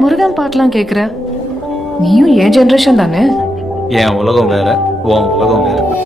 முருகன் பாட்டுலாம் கேக்குற? நீயும் என் ஜெனரேஷன் தானே? என் உலகம் வேற, உன் உலகம் வேற.